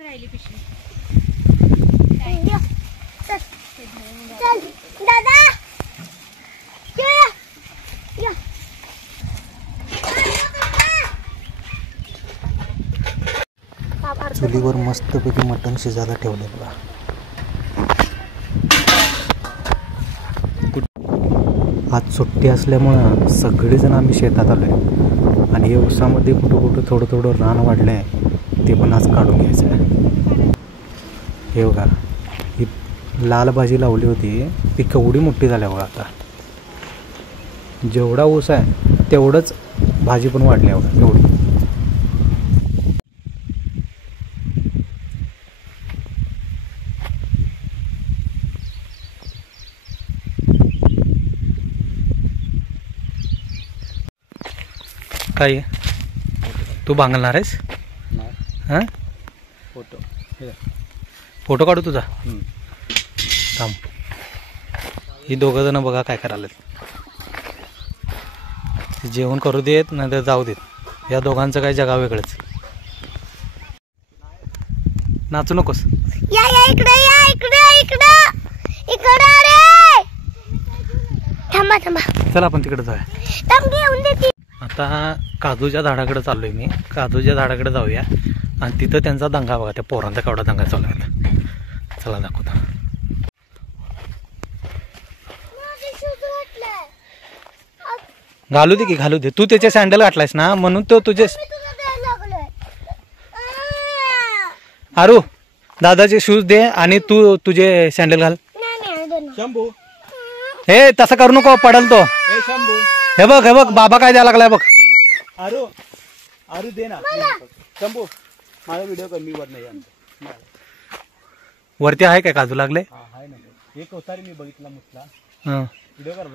राहिली पिशवी. चल दादा चुलीवर मस्तपैकी मटण शिजायला ठेवले बघा. आज सुट्टी असल्यामुळं सगळेजण आम्ही शेतात आलो आहे आणि या ऊसामध्ये कुठं कुठं थोडं थोडं रान वाढलं आहे, ते पण आज काढून घ्यायचं आहे. हे बघा, ही लाल भाजी लावली होती ती केवढी मोठी झाली बघा. आता जेवढा ऊस आहे तेवढंच भाजी पण वाढली आहे बघा एवढी. काय तू भांगलणार आहेस? हां, फोटो काढू तुझा. थांब, ही दोघं जण बघा काय करायला. जेवण करू देत नाही तर जाऊ देत. या दोघांचं काय जगा वेगळंच. नाचू नकोस. या या इकडे या इकडे इकडे इकडे रे. थांबा थांबा, चला आपण तिकडे जाऊया. थांब घेऊन देते. आता काजूच्या झाडाकडे चाललोय मी. काजूच्या झाडाकडे जाऊया आणि तिथं त्यांचा दंगा बघा, त्या पोरांचा केवढा दंगा चालू आहे. चला दाखवतो. घालू दे की घालू दे. तू त्याचे सँडल घातलायस ना म्हणून तो तुझे. आरू, दादाचे शूज दे आणि तू तुझे सँडल घाल. शंभू, हे तसं करू नको, पडल तो. हे शंभू, हे बघ हे बघ, बाबा काय द्यायला लागलाय बघ. आरू आरू दे ना. शंभू, माझा व्हिडिओ कर, मी वर नाही. वरती आहे काय काजू लागले? हा आहे ना, एक अवतारी मी बघितला मुसला. हां, व्हिडिओ कर.